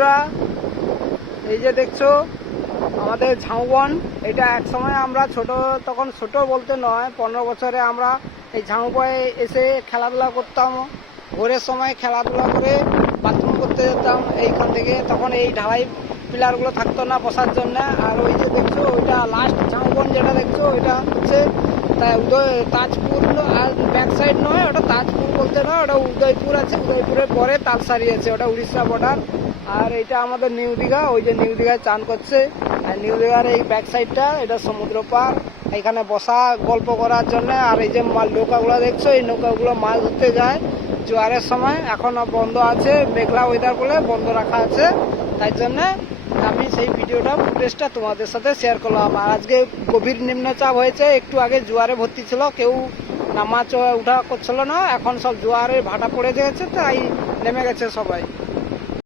বন্ধুরা, এই যে দেখছো আমাদের ঝাউবন, এটা এক সময় আমরা তখন ছোট বলতে নয়, 15 বছরে আমরা এই ঝাউবনে এসে খেলাধুলা করতাম। ভোরের সময় খেলাধুলা করে বাথরুম করতে যেতাম এইখান থেকে। তখন এই ঢালাই পিলারগুলো থাকতো না বসার জন্য। আর ওই যে দেখছো ওইটা লাস্ট ঝাউবন যেটা দেখছো, ওইটা হচ্ছে তাজপুর। আর ব্যাক সাইড নয়, ওটা তাজপুর বলতে নয়, ওটা উদয়পুর আছে। উদয়পুরের পরে তালসারি আছে, ওটা উড়িষ্যা বর্ডার। আর এটা আমাদের নিউ দীঘা, ওই যে নিউ দীঘায় চান করছে। আর নিউ দীঘার এই ব্যাক সাইডটা, এটা সমুদ্র পার, এখানে বসা গল্প করার জন্য। আর এই যে নৌকাগুলো দেখছো, এই নৌকাগুলো মাছ ধরতে যায় জোয়ারের সময়। এখন বন্ধ আছে, মেঘলা ওয়েদার বলে বন্ধ রাখা আছে। তাই জন্যে আমি সেই ভিডিওটা ফুটেজটা তোমাদের সাথে শেয়ার করলাম। আর আজকে গভীর নিম্নচাপ হয়েছে, একটু আগে জোয়ারে ভর্তি ছিল, কেউ নামা উঠা করছিল না। এখন সব জোয়ারে ভাটা পড়ে গেছে, তাই নেমে গেছে সবাই।